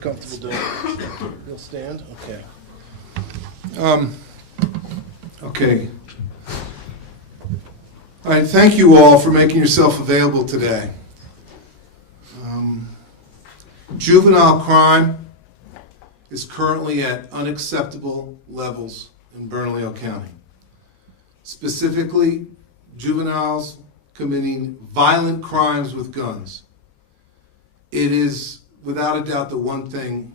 Comfortable doing it? You'll stand? Okay. Okay. All right, thank you all for making yourself available today. Juvenile crime is currently at unacceptable levels in Bernalillo County. Specifically, juveniles committing violent crimes with guns. It is without a doubt the one thing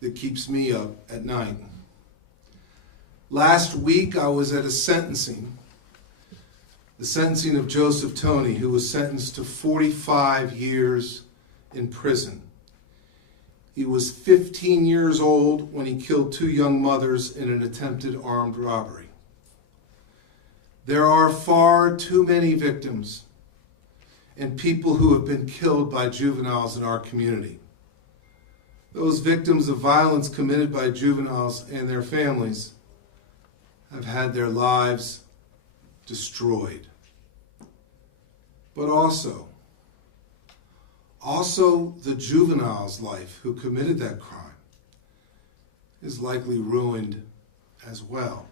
that keeps me up at night. Last week I was at a sentencing, the sentencing of Joseph Tony, who was sentenced to 45 years in prison. He was 15 years old when he killed two young mothers in an attempted armed robbery. There are far too many victims and people who have been killed by juveniles in our community. Those victims of violence committed by juveniles and their families have had their lives destroyed. But also the juvenile's life who committed that crime is likely ruined as well.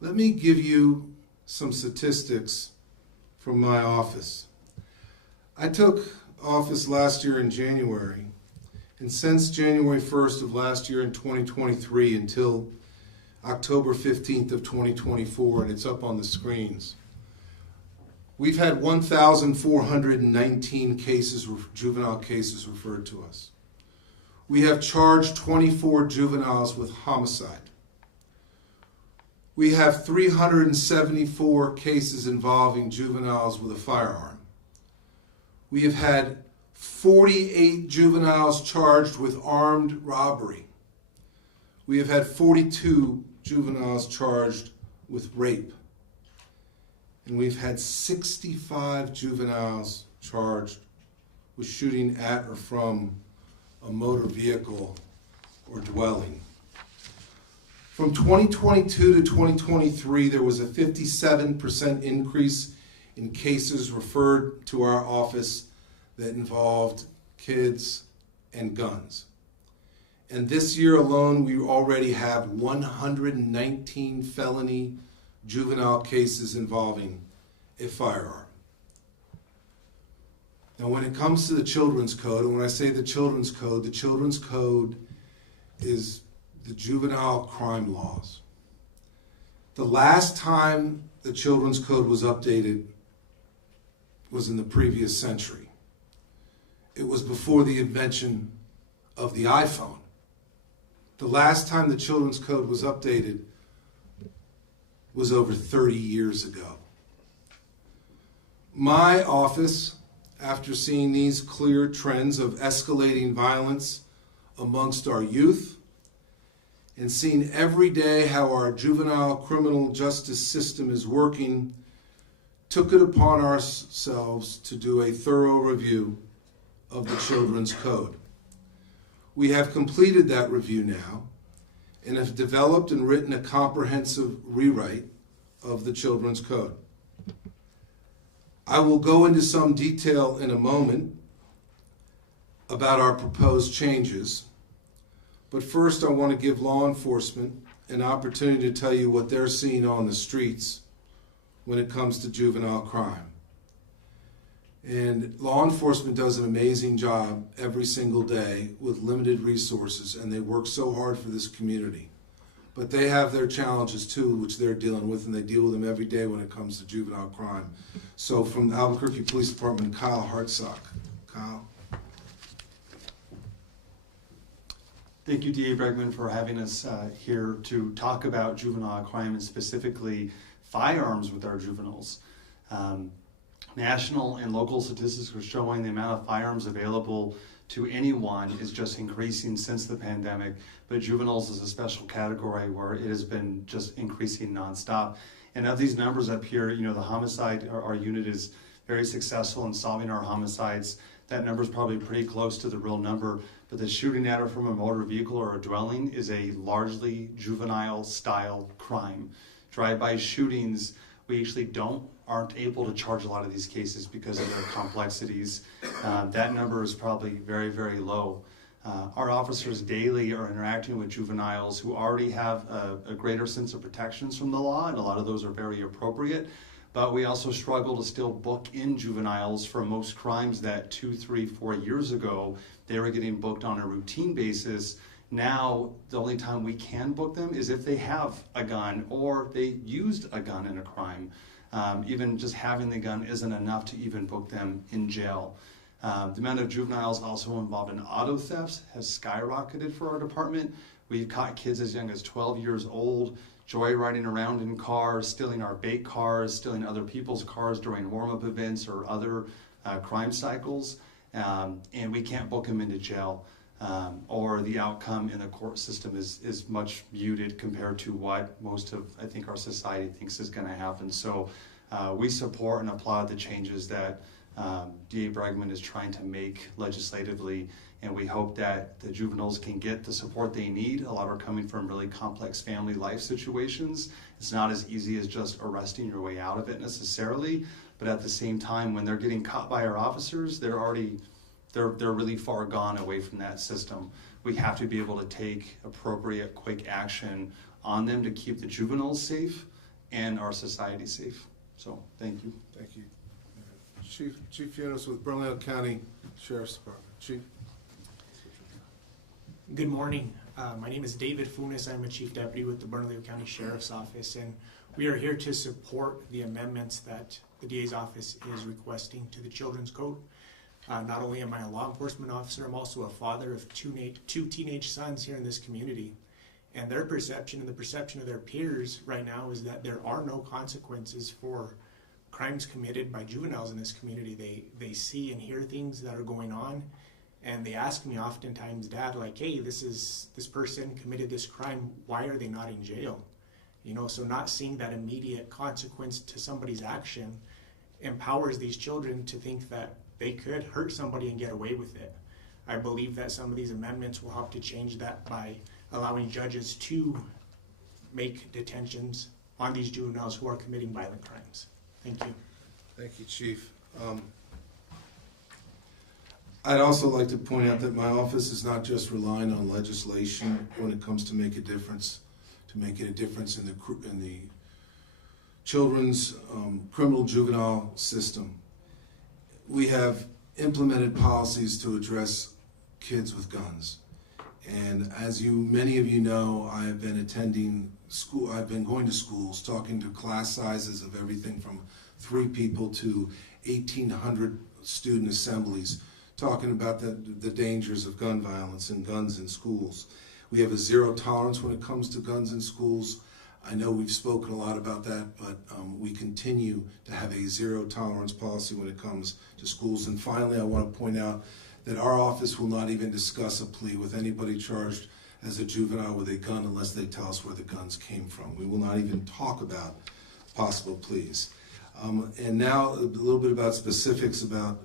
Let me give you some statistics from my office. I took office last year in January, and since January 1st of last year in 2023 until October 15th of 2024, and it's up on the screens, we've had 1,419 cases, juvenile cases referred to us. We have charged 24 juveniles with homicide. We have 374 cases involving juveniles with a firearm. We have had 48 juveniles charged with armed robbery. We have had 42 juveniles charged with rape. And we've had 65 juveniles charged with shooting at or from a motor vehicle or dwelling. From 2022 to 2023, there was a 57% increase in cases referred to our office that involved kids and guns. And this year alone, we already have 119 felony juvenile cases involving a firearm. Now, when it comes to the Children's Code, and when I say the Children's Code is the juvenile crime laws. The last time the Children's Code was updated was in the previous century. It was before the invention of the iPhone. The last time the Children's Code was updated was over 30 years ago. My office, after seeing these clear trends of escalating violence amongst our youth, and seeing every day how our juvenile criminal justice system is working, took it upon ourselves to do a thorough review of the Children's Code. We have completed that review now and have developed and written a comprehensive rewrite of the Children's Code. I will go into some detail in a moment about our proposed changes. But first, I want to give law enforcement an opportunity to tell you what they're seeing on the streets when it comes to juvenile crime. And law enforcement does an amazing job every single day with limited resources, and they work so hard for this community. But they have their challenges too, which they're dealing with, and they deal with them every day when it comes to juvenile crime. So from the Albuquerque Police Department, Kyle Hartsock. Kyle. Thank you, DA Bregman, for having us here to talk about juvenile crime and specifically firearms with our juveniles. National and local statistics are showing the amount of firearms available to anyone is just increasing since the pandemic, but juveniles is a special category where it has been just increasing nonstop. And of these numbers up here, you know, the homicide, our unit is very successful in solving our homicides. That number is probably pretty close to the real number, but the shooting at or from a motor vehicle or a dwelling is a largely juvenile style crime. Drive-by shootings, we actually aren't able to charge a lot of these cases because of their complexities. That number is probably very, very low. Our officers daily are interacting with juveniles who already have a greater sense of protections from the law, and a lot of those are very appropriate. But we also struggle to still book in juveniles for most crimes that 2, 3, 4 years ago, they were getting booked on a routine basis. Now, the only time we can book them is if they have a gun or they used a gun in a crime. Even just having the gun isn't enough to even book them in jail. The amount of juveniles also involved in auto thefts has skyrocketed for our department. We've caught kids as young as 12 years old, joyriding around in cars, stealing our bait cars, stealing other people's cars during warm-up events or other crime cycles, and we can't book them into jail. Or the outcome in the court system is much muted compared to what most of, I think, our society thinks is going to happen. So we support and applaud the changes that DA Bregman is trying to make legislatively, and we hope that the juveniles can get the support they need. A lot are coming from really complex family life situations. It's not as easy as just arresting your way out of it necessarily, but at the same time, when they're getting caught by our officers, they're really far gone away from that system. We have to be able to take appropriate, quick action on them to keep the juveniles safe and our society safe. So, thank you. Thank you. Chief Yunus with Bernalillo County Sheriff's Department. Chief. Good morning. My name is David Funes. I'm a Chief Deputy with the Bernalillo County Sheriff's Office, and we are here to support the amendments that the DA's office is requesting to the Children's Code. Not only am I a law enforcement officer, I'm also a father of two teenage sons here in this community. And their perception and the perception of their peers right now is that there are no consequences for crimes committed by juveniles in this community. They see and hear things that are going on, and they ask me oftentimes, Dad, like, hey, this person committed this crime, why are they not in jail? You know, so not seeing that immediate consequence to somebody's action empowers these children to think that they could hurt somebody and get away with it. I believe that some of these amendments will help to change that by allowing judges to make detentions on these juveniles who are committing violent crimes. Thank you. Thank you, Chief. I'd also like to point out that my office is not just relying on legislation when it comes to make a difference, in the children's criminal juvenile system. We have implemented policies to address kids with guns. And as many of you know, I have been attending school, I've been going to schools, talking to class sizes of everything from 3 people to 1,800 student assemblies, talking about the dangers of gun violence and guns in schools. We have a zero tolerance when it comes to guns in schools. I know we've spoken a lot about that, but we continue to have a zero tolerance policy when it comes to schools. And finally, I want to point out that our office will not even discuss a plea with anybody charged as a juvenile with a gun unless they tell us where the guns came from. We will not even talk about possible pleas. And now a little bit about specifics about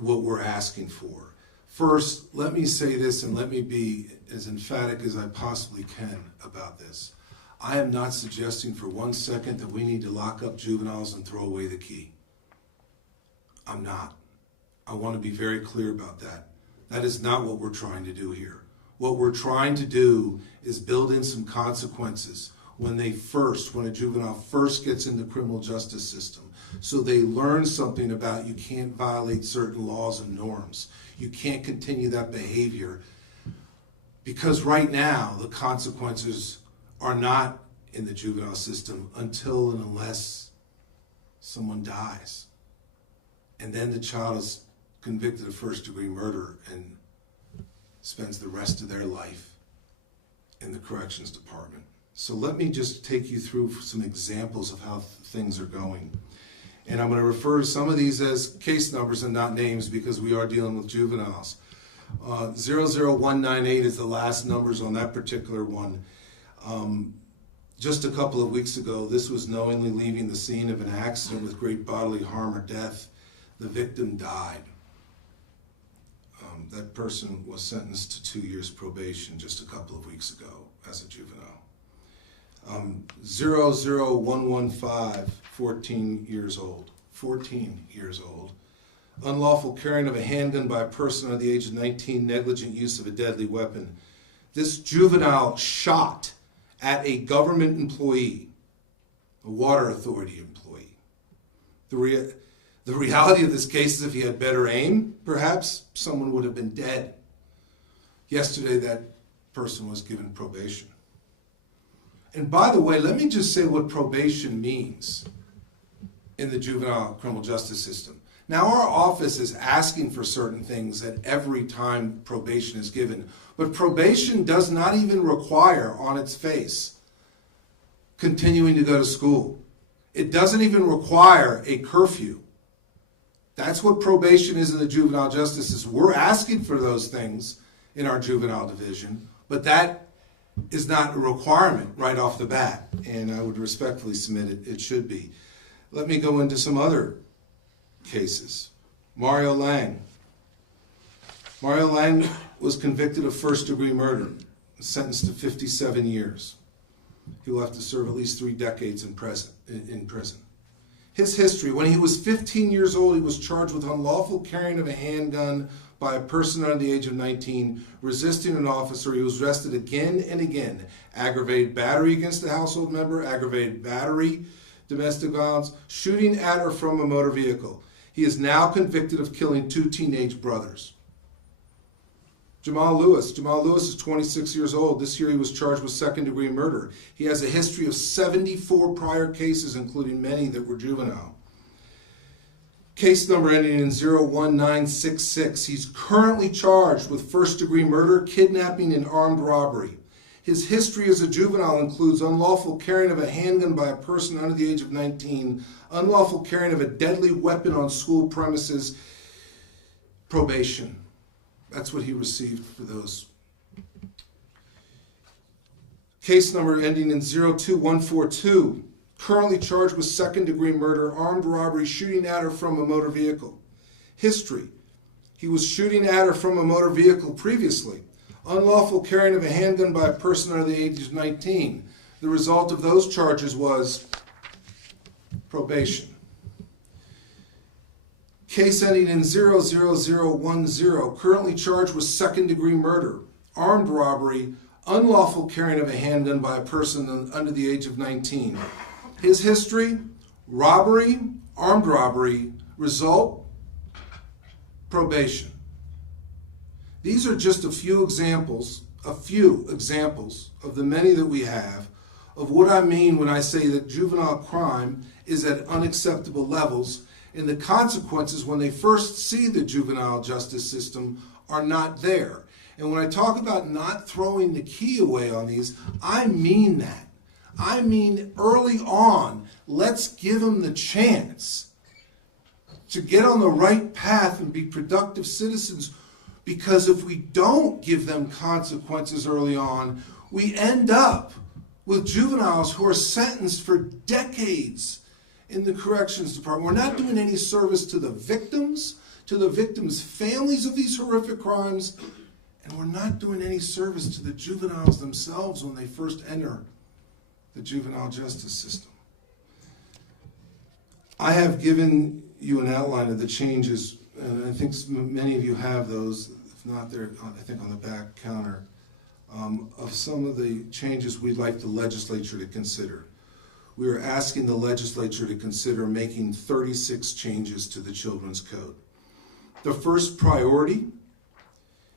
what we're asking for. First, let me say this and let me be as emphatic as I possibly can about this. I am not suggesting for 1 second that we need to lock up juveniles and throw away the key. I'm not. I want to be very clear about that. That is not what we're trying to do here. What we're trying to do is build in some consequences when a juvenile first gets in the criminal justice system, so they learn something about you can't violate certain laws and norms. You can't continue that behavior, because right now the consequences are not in the juvenile system until and unless someone dies. And then the child is convicted of first-degree murder and spends the rest of their life in the corrections department. So let me just take you through some examples of how things are going. And I'm going to refer to some of these as case numbers and not names because we are dealing with juveniles. 00198 is the last numbers on that particular one. Just a couple of weeks ago, this was knowingly leaving the scene of an accident with great bodily harm or death. The victim died. That person was sentenced to 2 years probation just a couple of weeks ago as a juvenile. 00115, 14 years old. 14 years old. unlawful carrying of a handgun by a person under the age of 19, negligent use of a deadly weapon. This juvenile shot at a government employee, a water authority employee. The reality of this case is if he had better aim, perhaps someone would have been dead. Yesterday, that person was given probation. And by the way, let me just say what probation means in the juvenile criminal justice system. Now, our office is asking for certain things at every time probation is given, but probation does not even require, on its face, continuing to go to school. It doesn't even require a curfew. That's what probation is in the juvenile justice system. We're asking for those things in our juvenile division, but that is not a requirement right off the bat, and I would respectfully submit it should be. Let me go into some other cases. Mario Lang. Mario Lang was convicted of first-degree murder, sentenced to 57 years. He will have to serve at least 3 decades in prison. His history: when he was 15 years old, he was charged with unlawful carrying of a handgun by a person under the age of 19, resisting an officer. He was arrested again and again. Aggravated battery against a household member, aggravated battery, domestic violence, shooting at or from a motor vehicle. He is now convicted of killing 2 teenage brothers. Jamal Lewis. Jamal Lewis is 26 years old. This year he was charged with second-degree murder. He has a history of 74 prior cases, including many that were juvenile. Case number ending in 01966. He's currently charged with first-degree murder, kidnapping, and armed robbery. His history as a juvenile includes unlawful carrying of a handgun by a person under the age of 19, unlawful carrying of a deadly weapon on school premises, probation. That's what he received for those. Case number ending in 02142. Currently charged with second-degree murder, armed robbery, shooting at or from a motor vehicle. History: he was shooting at or from a motor vehicle previously. Unlawful carrying of a handgun by a person under the age of 19. The result of those charges was probation. Case ending in 00010, currently charged with second-degree murder, armed robbery, unlawful carrying of a handgun by a person under the age of 19. His history: robbery, armed robbery, result, probation. These are just a few examples of the many that we have of what I mean when I say that juvenile crime is at unacceptable levels, and the consequences when they first see the juvenile justice system are not there. And when I talk about not throwing the key away on these, I mean that. I mean early on, let's give them the chance to get on the right path and be productive citizens, because if we don't give them consequences early on, we end up with juveniles who are sentenced for decades in the corrections department. We're not doing any service to the victims families of these horrific crimes, and we're not doing any service to the juveniles themselves when they first enter the juvenile justice system. I have given you an outline of the changes, and I think many of you have those, if not, they're, I think, on the back counter, of some of the changes we'd like the legislature to consider. We are asking the legislature to consider making 36 changes to the Children's Code. The first priority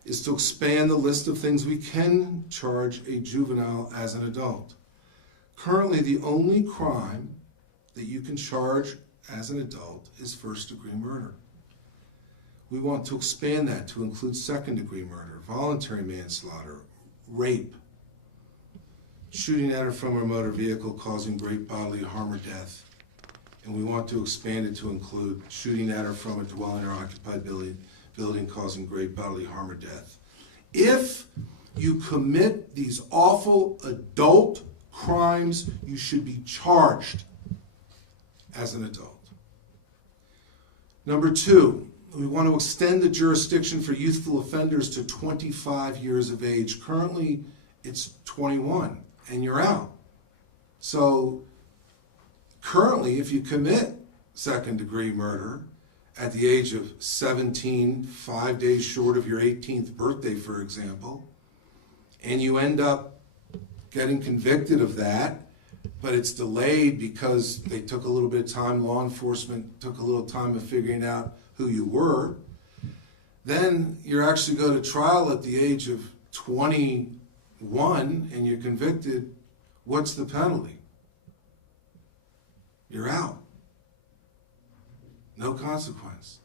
is to expand the list of things we can charge a juvenile as an adult. Currently, the only crime that you can charge as an adult is first-degree murder. We want to expand that to include second-degree murder, voluntary manslaughter, rape, shooting at or from a motor vehicle causing great bodily harm or death. And we want to expand it to include shooting at or from a dwelling or occupied building causing great bodily harm or death. If you commit these awful adult crimes, you should be charged as an adult. Number two, we want to extend the jurisdiction for youthful offenders to 25 years of age. Currently, it's 21, and you're out. So currently, if you commit second-degree murder at the age of 17, 5 days short of your 18th birthday, for example, and you end up getting convicted of that, but it's delayed because they took a little bit of time, law enforcement took a little time of figuring out who you were, then you're actually go to trial at the age of 21 and you're convicted, what's the penalty? You're out. No consequence.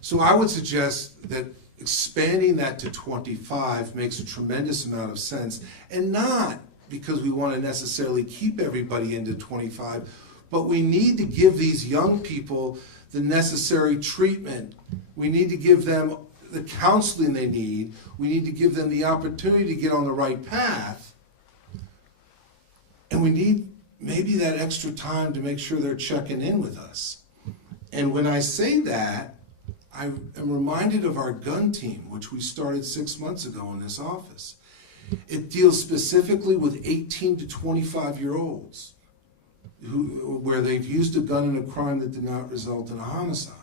So I would suggest that expanding that to 25 makes a tremendous amount of sense, and not because we want to necessarily keep everybody into 25, but we need to give these young people the necessary treatment. We need to give them the counseling they need. We need to give them the opportunity to get on the right path. And we need maybe that extra time to make sure they're checking in with us. And when I say that, I am reminded of our gun team, which we started 6 months ago in this office. It deals specifically with 18 to 25-year-olds where they've used a gun in a crime that did not result in a homicide.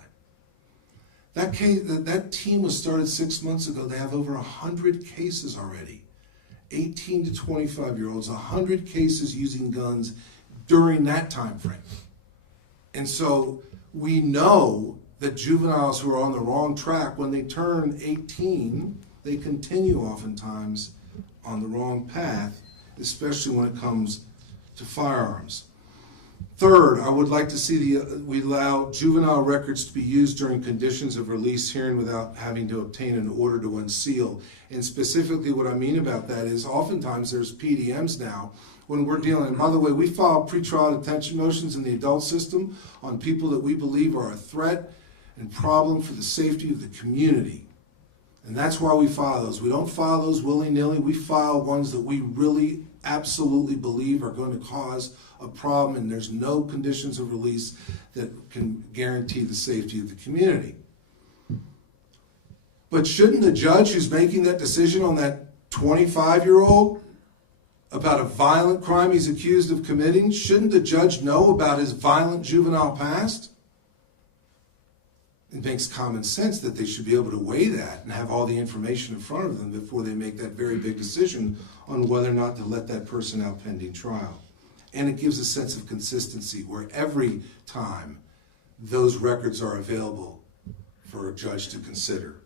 That team was started 6 months ago. They have over 100 cases already. 18 to 25-year-olds, 100 cases using guns during that time frame. And so we know that juveniles who are on the wrong track, when they turn 18, they continue oftentimes on the wrong path, especially when it comes to firearms. Third, I would like to see we allow juvenile records to be used during conditions of release hearing without having to obtain an order to unseal. And specifically what I mean about that is oftentimes there's PDMs now when we're dealing, and by the way, we file pretrial detention motions in the adult system on people that we believe are a threat and problem for the safety of the community. And that's why we file those. We don't file those willy-nilly. We file ones that we really absolutely believe are going to cause a problem, and there's no conditions of release that can guarantee the safety of the community. But shouldn't the judge who's making that decision on that 25-year-old about a violent crime he's accused of committing, shouldn't the judge know about his violent juvenile past? It makes common sense that they should be able to weigh that and have all the information in front of them before they make that very big decision on whether or not to let that person out pending trial. And it gives a sense of consistency where every time those records are available for a judge to consider.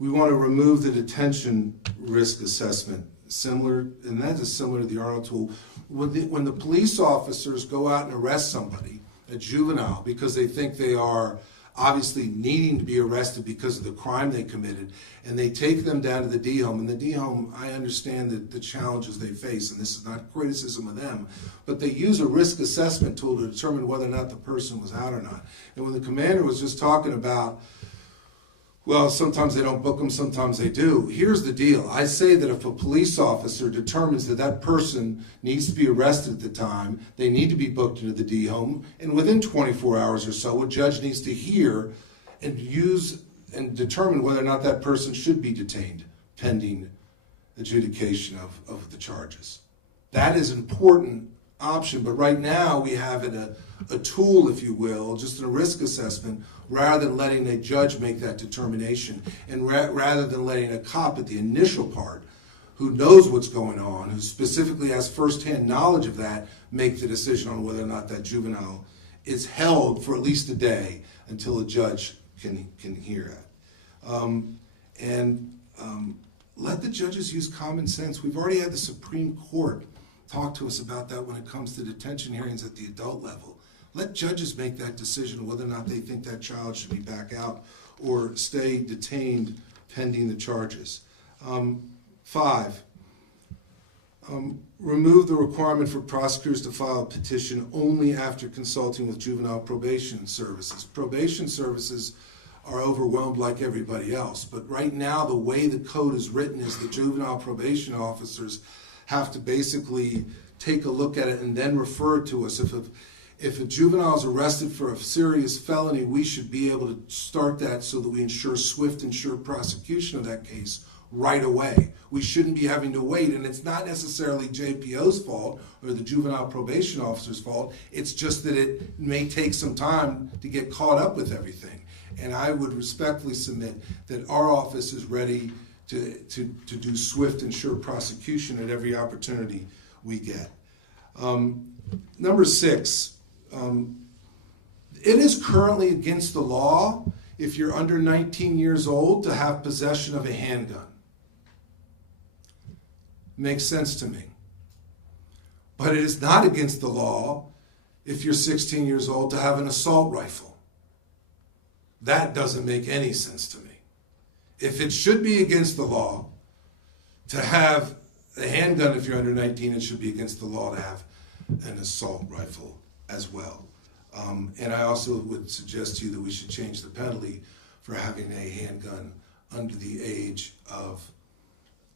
We want to remove the detention risk assessment, similar, and that is similar to the Arnold tool. When the police officers go out and arrest somebody, a juvenile, because they think they are obviously needing to be arrested because of the crime they committed, and they take them down to the D home. And the D home, I understand the challenges they face, and this is not criticism of them, but they use a risk assessment tool to determine whether or not the person was out or not. And when the commander was just talking about, well, sometimes they don't book them, sometimes they do. Here's the deal. I say that if a police officer determines that that person needs to be arrested at the time, they need to be booked into the D home, and within 24 hours or so, a judge needs to hear and use and determine whether or not that person should be detained pending adjudication of the charges. That is an important option, but right now we have it a tool, if you will, just a risk assessment, rather than letting a judge make that determination, and rather than letting a cop at the initial part, who knows what's going on, who specifically has firsthand knowledge of that, make the decision on whether or not that juvenile is held for at least a day until a judge can hear that. Let the judges use common sense. We've already had the Supreme Court talk to us about that when it comes to detention hearings at the adult level. Let judges make that decision whether or not they think that child should be back out or stay detained pending the charges. 5, remove the requirement for prosecutors to file a petition only after consulting with juvenile probation services. Probation services are overwhelmed like everybody else, but right now the way the code is written is the juvenile probation officers have to basically take a look at it and then refer it to us. If a juvenile is arrested for a serious felony, we should be able to start that so that we ensure swift and sure prosecution of that case right away. We shouldn't be having to wait, and it's not necessarily JPO's fault or the juvenile probation officer's fault. It's just that it may take some time to get caught up with everything. And I would respectfully submit that our office is ready to do swift and sure prosecution at every opportunity we get. Number 6, it is currently against the law if you're under 19 years old to have possession of a handgun. Makes sense to me. But it is not against the law if you're 16 years old to have an assault rifle. That doesn't make any sense to me. If it should be against the law to have a handgun if you're under 19, it should be against the law to have an assault rifle as well. And I also would suggest to you that we should change the penalty for having a handgun under the age of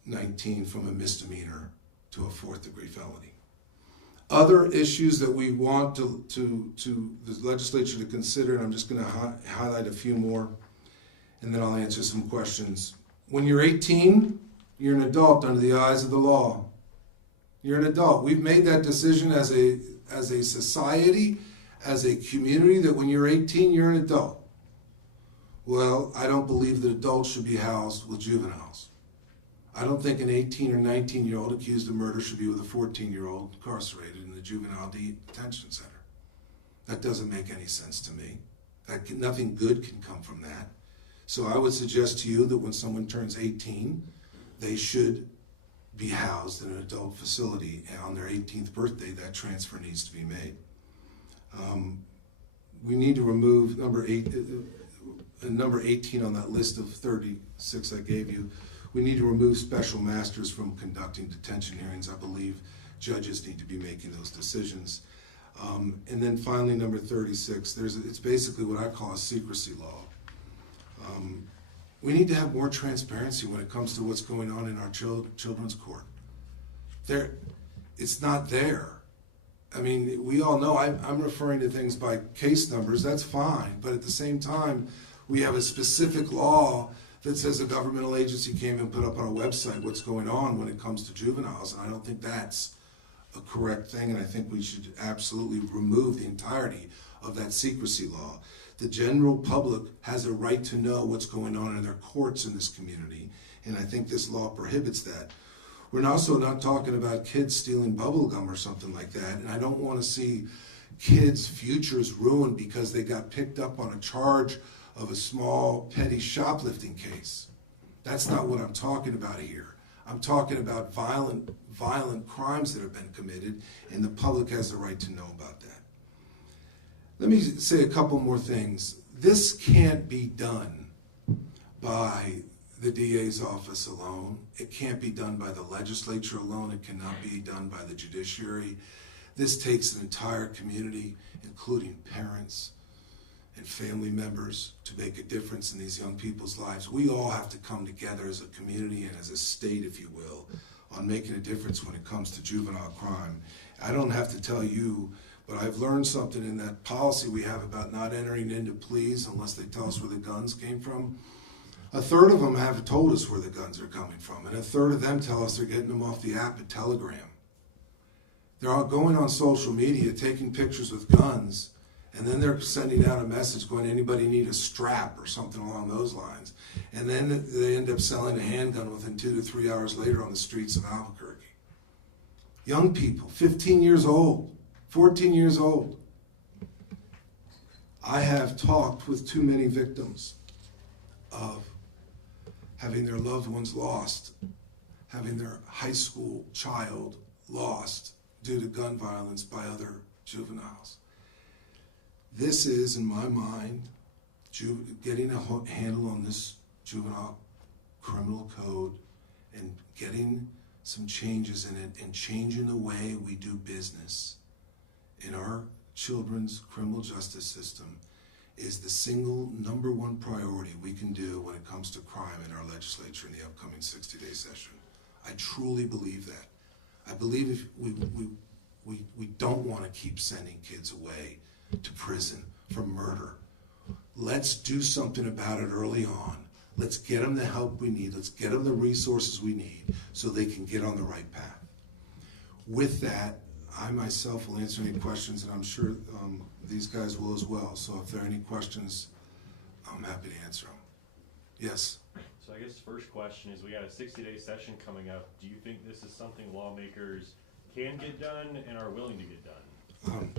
19 from a misdemeanor to a 4th-degree felony. Other issues that we want to the legislature to consider, and I'm just going to highlight a few more, and then I'll answer some questions. When you're 18, you're an adult under the eyes of the law. You're an adult. We've made that decision as a society, as a community, that when you're 18, you're an adult. Well, I don't believe that adults should be housed with juveniles. I don't think an 18 or 19-year-old accused of murder should be with a 14-year-old incarcerated in the juvenile detention center. That doesn't make any sense to me. Nothing good can come from that. So I would suggest to you that when someone turns 18, they should be housed in an adult facility, and on their 18th birthday, that transfer needs to be made. We need to remove number 18 on that list of 36 I gave you. We need to remove special masters from conducting detention hearings. I believe judges need to be making those decisions. And then finally, number 36, it's basically what I call a secrecy law. We need to have more transparency when it comes to what's going on in our children's court. It's not there. I mean, we all know I'm referring to things by case numbers. That's fine. But at the same time, we have a specific law that says a governmental agency can't even put up on a website what's going on when it comes to juveniles. And I don't think that's a correct thing, and I think we should absolutely remove the entirety of that secrecy law. The general public has a right to know what's going on in their courts in this community, and I think this law prohibits that. We're also not talking about kids stealing bubble gum or something like that, and I don't want to see kids' futures ruined because they got picked up on a charge of a small petty shoplifting case. That's not what I'm talking about here. I'm talking about violent crimes that have been committed, and the public has the right to know about that. Let me say a couple more things. This can't be done by the DA's office alone. It can't be done by the legislature alone. It cannot be done by the judiciary. This takes an entire community, including parents and family members, to make a difference in these young people's lives. We all have to come together as a community and as a state, if you will, on making a difference when it comes to juvenile crime. I don't have to tell you, but I've learned something in that policy we have about not entering into pleas unless they tell us where the guns came from. A third of them have told us where the guns are coming from, and a third of them tell us they're getting them off the app at Telegram. They're all going on social media, taking pictures with guns, and then they're sending out a message going, anybody need a strap or something along those lines. And then they end up selling a handgun within 2 to 3 hours later on the streets of Albuquerque. Young people, 15 years old, 14 years old. I have talked with too many victims of having their loved ones lost, having their high school child lost due to gun violence by other juveniles. This is, in my mind, getting a handle on this juvenile criminal code and getting some changes in it and changing the way we do business in our children's criminal justice system is the single number one priority we can do when it comes to crime in our legislature in the upcoming 60-day session. I truly believe that. I believe if we don't want to keep sending kids away to prison for murder. Let's do something about it early on. Let's get them the help we need. Let's get them the resources we need so they can get on the right path. With that, I myself will answer any questions, and I'm sure these guys will as well. So if there are any questions, I'm happy to answer them. Yes? So I guess the first question is, we got a 60-day session coming up. Do you think this is something lawmakers can get done and are willing to get done?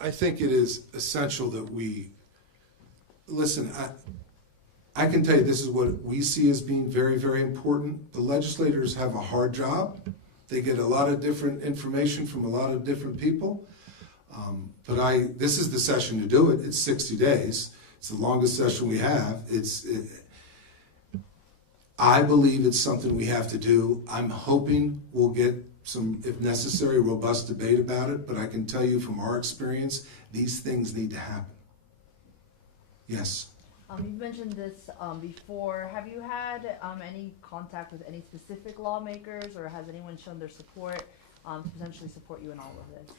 I think it is essential that we, listen, I can tell you this is what we see as being very, very important. The legislators have a hard job. They get a lot of different information from a lot of different people. But this is the session to do it. It's 60 days. It's the longest session we have. I believe it's something we have to do. I'm hoping we'll get some, if necessary, robust debate about it. But I can tell you from our experience, these things need to happen. Yes? You've mentioned this before. Have you had any contact with any specific lawmakers, or has anyone shown their support to potentially support you in all of this?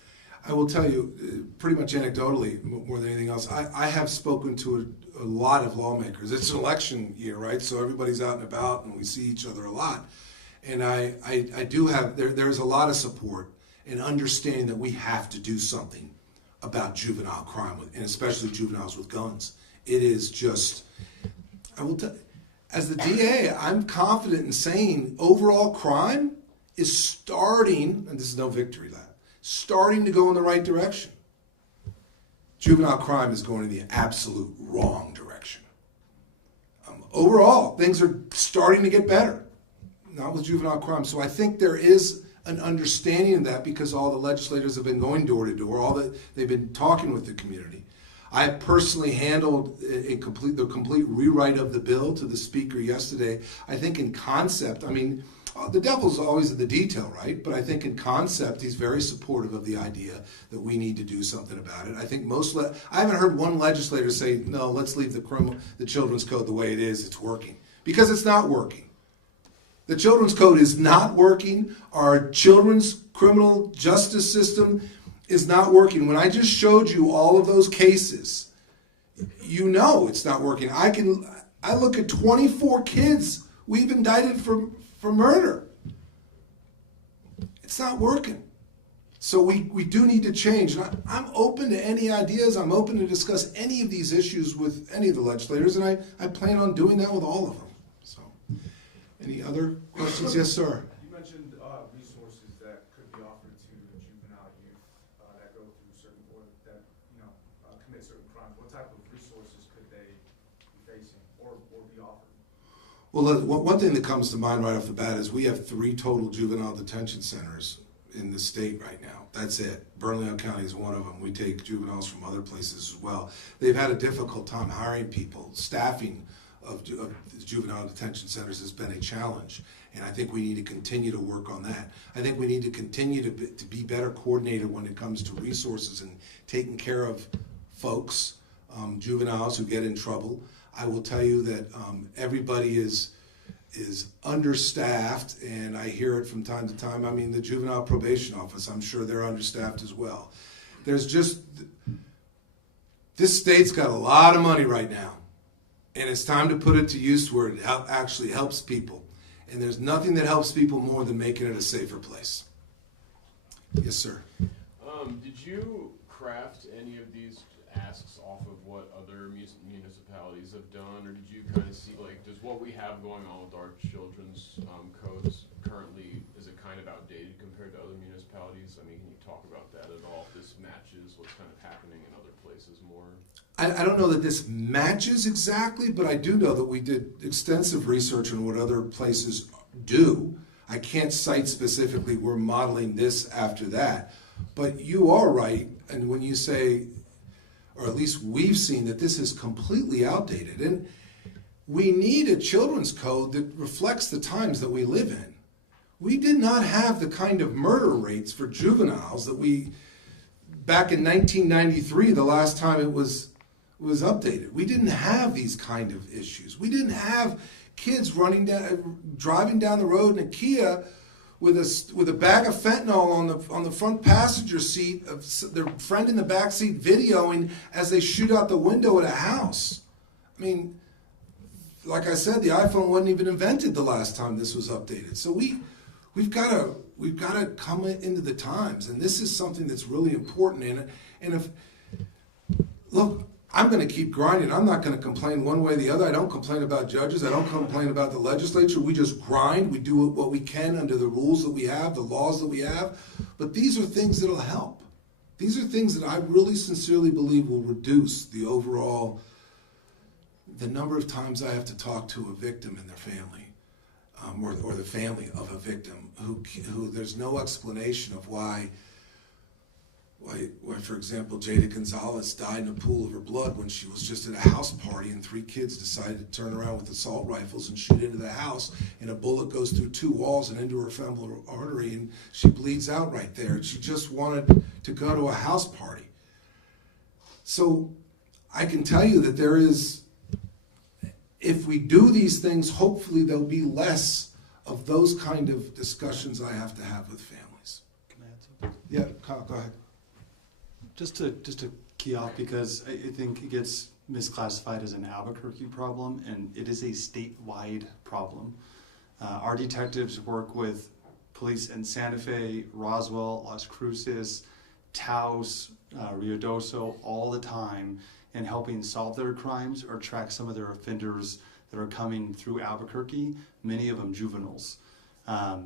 I will tell you, pretty much anecdotally, more than anything else, I have spoken to a lot of lawmakers. It's an election year, right? So everybody's out and about, and we see each other a lot. And I do have, there's a lot of support and understanding that we have to do something about juvenile crime, and especially juveniles with guns. It is just, I will tell, as the DA, I'm confident in saying overall crime is starting, and this is no victory lap, starting to go in the right direction. Juvenile crime is going in the absolute wrong direction. Overall, things are starting to get better, not with juvenile crime. So I think there is an understanding of that because all the legislators have been going door to door, all that they've been talking with the community. I personally handled the complete rewrite of the bill to the speaker yesterday. I think in concept, I mean, the devil's always in the detail, right? But I think in concept, he's very supportive of the idea that we need to do something about it. I think I haven't heard one legislator say, no, let's leave the children's code the way it is, it's working. Because it's not working. The children's code is not working. Our children's criminal justice system is not working. When I just showed you all of those cases, you know it's not working. I look at 24 kids we've indicted for murder. It's not working. So we do need to change. And I'm open to any ideas. I'm open to discuss any of these issues with any of the legislators, and I plan on doing that with all of them. So, any other questions? Yes, sir. You mentioned resources that could be offered to juvenile youth that go through certain, or that commit certain crimes. What type of resources could they be facing or be offered? Well, one thing that comes to mind right off the bat is we have 3 total juvenile detention centers in the state right now. That's it. Bernalillo County is one of them. We take juveniles from other places as well. They've had a difficult time hiring people. Staffing of juvenile detention centers has been a challenge, and I think we need to continue to work on that. I think we need to continue to be better coordinated when it comes to resources and taking care of folks, juveniles who get in trouble. I will tell you that everybody is understaffed, and I hear it from time to time. I mean, the juvenile probation office, I'm sure they're understaffed as well. This state's got a lot of money right now, and it's time to put it to use where it actually helps people. And there's nothing that helps people more than making it a safer place. Yes, sir. Did you craft any of these asks off of what other municipalities have done, or did you kind of see, like, does what we have going on with our children's codes currently, is it kind of outdated compared to other municipalities? I mean, can you talk about that at all? If this matches what's kind of happening in other places more? I don't know that this matches exactly, but I do know that we did extensive research on what other places do. I can't cite specifically we're modeling this after that, but you are right, and when you say, or at least we've seen that this is completely outdated, and we need a children's code that reflects the times that we live in. We did not have the kind of murder rates for juveniles that we, back in 1993, the last time it was updated. We didn't have these kind of issues. We didn't have kids driving down the road in a Kia with a bag of fentanyl on the front passenger seat, of their friend in the back seat videoing as they shoot out the window at a house. I mean, like I said, the iPhone wasn't even invented the last time this was updated. So we've got to come into the times, and this is something that's really important. And if look, I'm going to keep grinding. I'm not going to complain one way or the other. I don't complain about judges. I don't complain about the legislature. We just grind. We do what we can under the rules that we have, the laws that we have. But these are things that'll help. These are things that I really sincerely believe will reduce the overall, the number of times I have to talk to a victim and their family, or the family of a victim who there's no explanation of why, for example, Jada Gonzalez died in a pool of her blood when she was just at a house party and 3 kids decided to turn around with assault rifles and shoot into the house, and a bullet goes through 2 walls and into her femoral artery, and she bleeds out right there. She just wanted to go to a house party. So I can tell you that there is, if we do these things, hopefully there'll be less of those kind of discussions I have to have with families. Can I add something? Yeah, Kyle, go ahead. Just to key off, because I think it gets misclassified as an Albuquerque problem, and it is a statewide problem. Our detectives work with police in Santa Fe, Roswell, Las Cruces, Taos, Ruidoso all the time in helping solve their crimes or track some of their offenders that are coming through Albuquerque, many of them juveniles.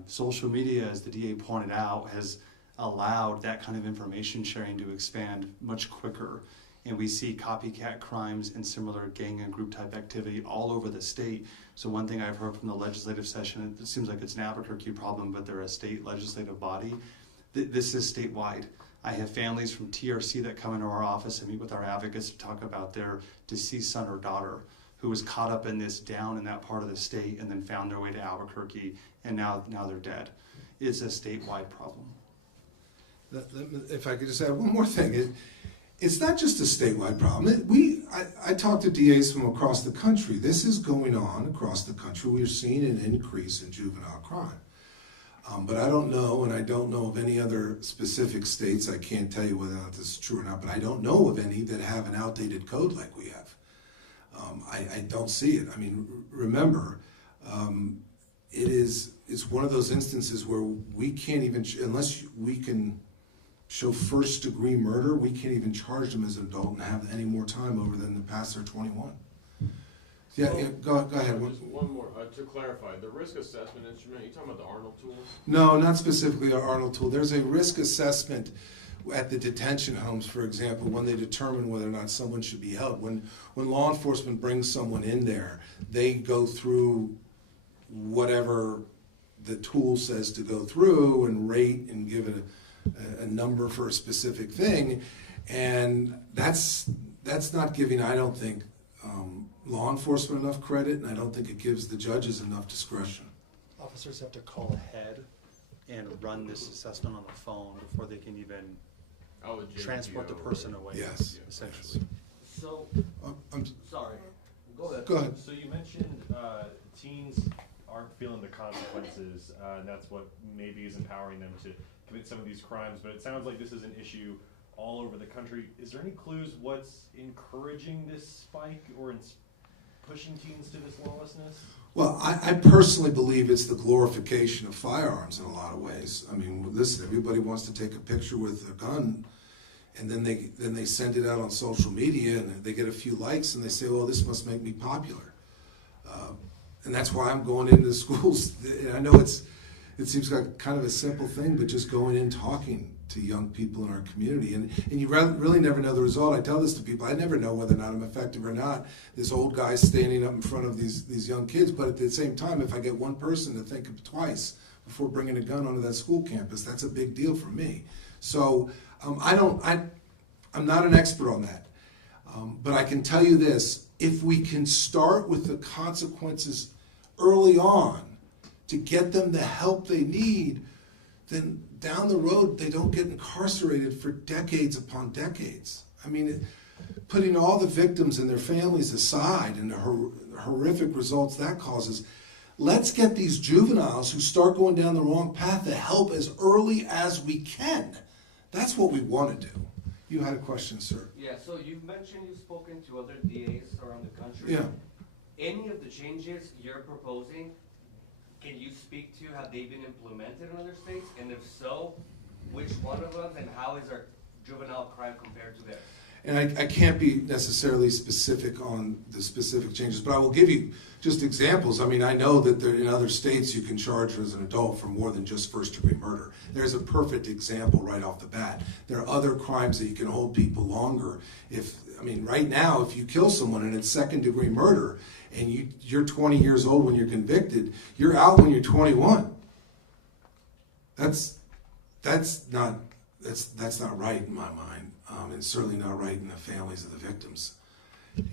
Social media, as the DA pointed out, has allowed that kind of information sharing to expand much quicker. And we see copycat crimes and similar gang and group type activity all over the state. So one thing I've heard from the legislative session, it seems like it's an Albuquerque problem, but they're a state legislative body. This is statewide. I have families from TRC that come into our office and meet with our advocates to talk about their deceased son or daughter who was caught up in this down in that part of the state and then found their way to Albuquerque, and now they're dead. It's a statewide problem. If I could just add one more thing, it's not just a statewide problem. I talk to DAs from across the country. This is going on across the country. We're seeing an increase in juvenile crime. But I don't know, and I don't know of any other specific states. I can't tell you whether or not this is true or not, but I don't know of any that have an outdated code like we have. I don't see it. I mean, remember, it's one of those instances where we can't even, unless we can show first-degree murder, we can't even charge them as an adult and have any more time over than to pass their 21. Yeah, go ahead. Just one more, to clarify, the risk assessment instrument, you talking about the Arnold tool? No, not specifically our Arnold tool. There's a risk assessment at the detention homes, for example, when they determine whether or not someone should be held. When law enforcement brings someone in there, they go through whatever the tool says to go through and rate and give it a number for a specific thing, and that's not giving, I don't think, law enforcement enough credit, and I don't think it gives the judges enough discretion. Officers have to call ahead and run this assessment on the phone before they can even transport the person away. Yes. Essentially. So, I'm sorry, go ahead. Go ahead. So you mentioned teens aren't feeling the consequences, and that's what maybe is empowering them to commit some of these crimes, but it sounds like this is an issue all over the country. Is there any clues what's encouraging this spike or pushing teens to this lawlessness? Well, I personally believe it's the glorification of firearms in a lot of ways. I mean, listen, everybody wants to take a picture with a gun, and then they send it out on social media, and they get a few likes, and they say, well, this must make me popular. And that's why I'm going into schools. I know it seems like kind of a simple thing, but just going in talking to young people in our community. And you really never know the result. I tell this to people. I never know whether or not I'm effective or not. This old guy standing up in front of these young kids. But at the same time, if I get one person to think twice before bringing a gun onto that school campus, that's a big deal for me. So I'm not an expert on that. But I can tell you this. If we can start with the consequences early on to get them the help they need, then down the road they don't get incarcerated for decades upon decades. I mean, putting all the victims and their families aside and the horrific results that causes, let's get these juveniles who start going down the wrong path the help as early as we can. That's what we want to do. You had a question, sir. Yeah, so you've mentioned you've spoken to other DAs around the country. Yeah. any of the changes you're proposing, can you speak to have they been implemented in other states? And if so, which one of them, and how is our juvenile crime compared to theirs? And I can't be necessarily specific on the specific changes, but I will give you just examples. I mean, I know that there, in other states you can charge as an adult for more than just first-degree murder. There's a perfect example right off the bat. There are other crimes that you can hold people longer. Right now, if you kill someone and it's second-degree murder, and you're 20 years old when you're convicted, you're out when you're 21. That's not right in my mind. And certainly not right in the families of the victims.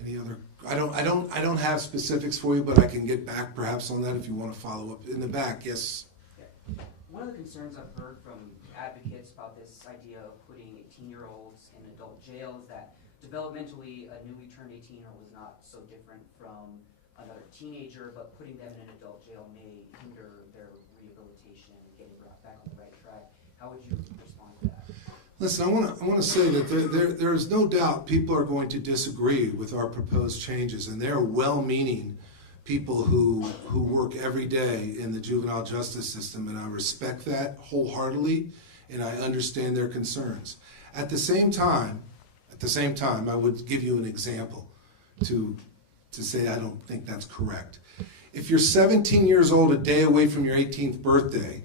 Any other? I don't have specifics for you, but I can get back perhaps on that if you want to follow up. In the back, yes. Yeah. One of the concerns I've heard from advocates about this idea of putting 18-year-olds in adult jail is that developmentally a newly turned 18-year-old is not so different from another teenager, but putting them in an adult jail may hinder their rehabilitation and getting brought back on the right track. How would you respond to that? Listen, I want to say that there is no doubt people are going to disagree with our proposed changes, and they're well-meaning people who work every day in the juvenile justice system, and I respect that wholeheartedly, and I understand their concerns. At the same time, I would give you an example to say I don't think that's correct. If you're 17 years old, a day away from your 18th birthday,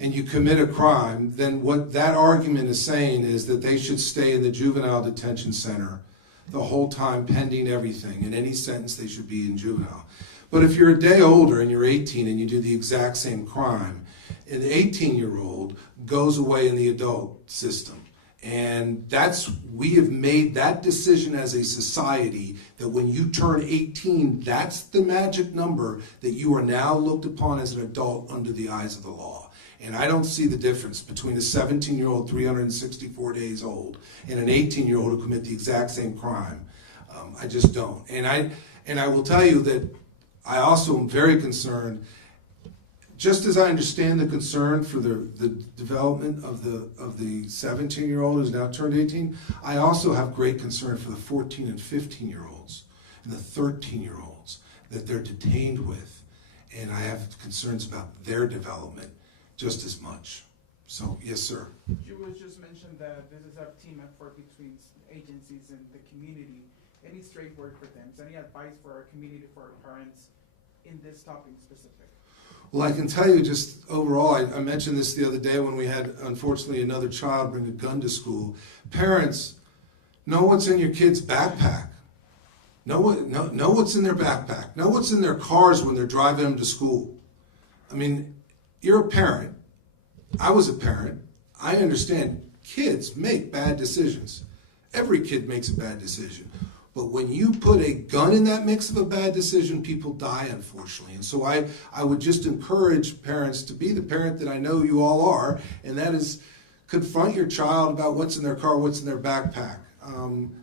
and you commit a crime, then what that argument is saying is that they should stay in the juvenile detention center the whole time pending everything. In any sentence, they should be in juvenile. But if you're a day older and you're 18 and you do the exact same crime, an 18-year-old goes away in the adult system. And we have made that decision as a society that when you turn 18, that's the magic number that you are now looked upon as an adult under the eyes of the law. And I don't see the difference between a 17-year-old, 364 days old, and an 18-year-old who commit the exact same crime. I just don't. And I will tell you that I also am very concerned, just as I understand the concern for the development of the 17-year-old who's now turned 18, I also have great concern for the 14 and 15-year-olds and the 13-year-olds that they're detained with. And I have concerns about their development just as much. So, yes, sir. You just mentioned that this is a team effort between agencies and the community. Any straight word for them? So any advice for our community, for our parents in this topic specific? Well, I can tell you just overall, I mentioned this the other day when we had, unfortunately, another child bring a gun to school. Parents, know what's in your kid's backpack. Know what's in their backpack. Know what's in their cars when they're driving them to school. I mean, you're a parent. I was a parent. I understand kids make bad decisions. Every kid makes a bad decision. But when you put a gun in that mix of a bad decision, people die, unfortunately. And so I would just encourage parents to be the parent that I know you all are, and that is confront your child about what's in their car, what's in their backpack.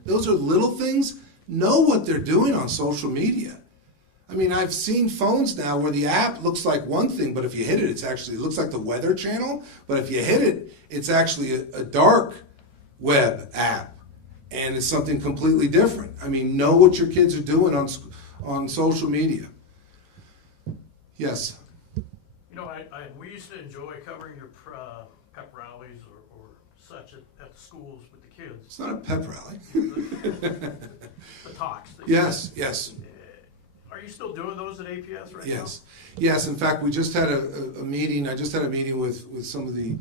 Those are little things. Know what they're doing on social media. I mean, I've seen phones now where the app looks like one thing, but if you hit it, it looks like the Weather Channel. But if you hit it, it's actually a dark web app, and it's something completely different. I mean, know what your kids are doing on social media. Yes? You know, we used to enjoy covering your pep rallies or such at the schools with the kids. It's not a pep rally. The talks. Yes. Are you still doing those at APS right now? Yes. In fact, we just had a meeting. I just had a meeting with some of the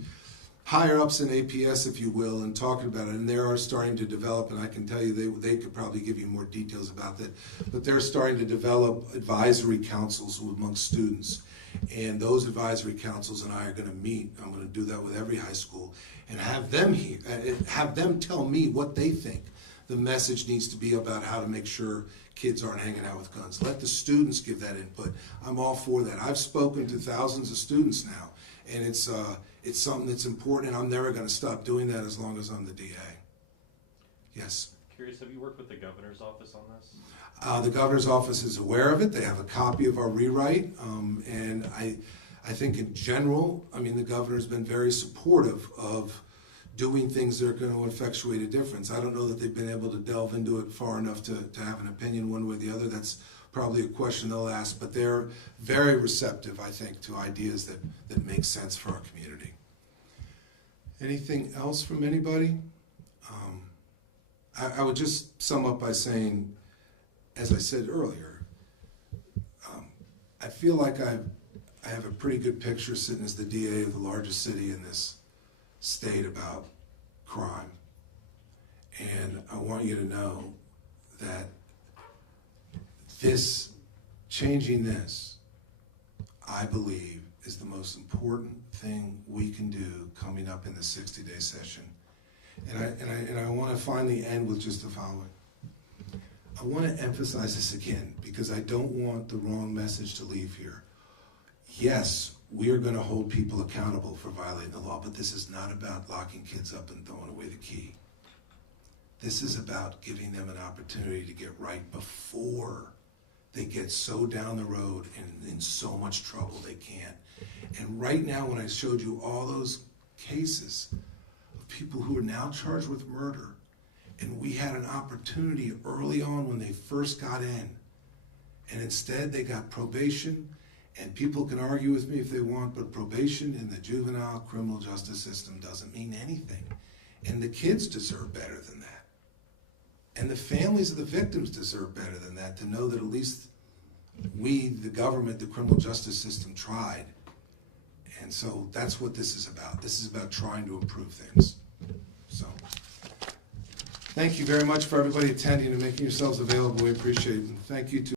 higher ups in APS, if you will, and talking about it. And they are starting to develop, and I can tell you they could probably give you more details about that. But they're starting to develop advisory councils amongst students. And those advisory councils and I are going to meet. I'm going to do that with every high school and have them tell me what they think the message needs to be about how to make sure kids aren't hanging out with guns. Let the students give that input. I'm all for that. I've spoken to thousands of students now, and it's something that's important, and I'm never going to stop doing that as long as I'm the DA. Yes? Curious, have you worked with the governor's office on this? The governor's office is aware of it. They have a copy of our rewrite, and I think in general, I mean, the governor's been very supportive of doing things that are going to effectuate a difference. I don't know that they've been able to delve into it far enough to have an opinion one way or the other. That's probably a question they'll ask, but they're very receptive, I think, to ideas that make sense for our community. Anything else from anybody? I would just sum up by saying, as I said earlier, I feel like I have a pretty good picture sitting as the DA of the largest city in this state about crime. And I want you to know that changing this, I believe, is the most important thing we can do coming up in the 60-day session. And I want to finally end with just the following. I want to emphasize this again because I don't want the wrong message to leave here. Yes, we are going to hold people accountable for violating the law, but this is not about locking kids up and throwing away the key. This is about giving them an opportunity to get right before they get so down the road and in so much trouble they can't. And right now, when I showed you all those cases of people who are now charged with murder, and we had an opportunity early on when they first got in, and instead they got probation, and people can argue with me if they want, but probation in the juvenile criminal justice system doesn't mean anything. And the kids deserve better than that. And the families of the victims deserve better than that, to know that at least we, the government, the criminal justice system, tried. And so that's what this is about. This is about trying to improve things. So thank you very much for everybody attending and making yourselves available. We appreciate it. And thank you to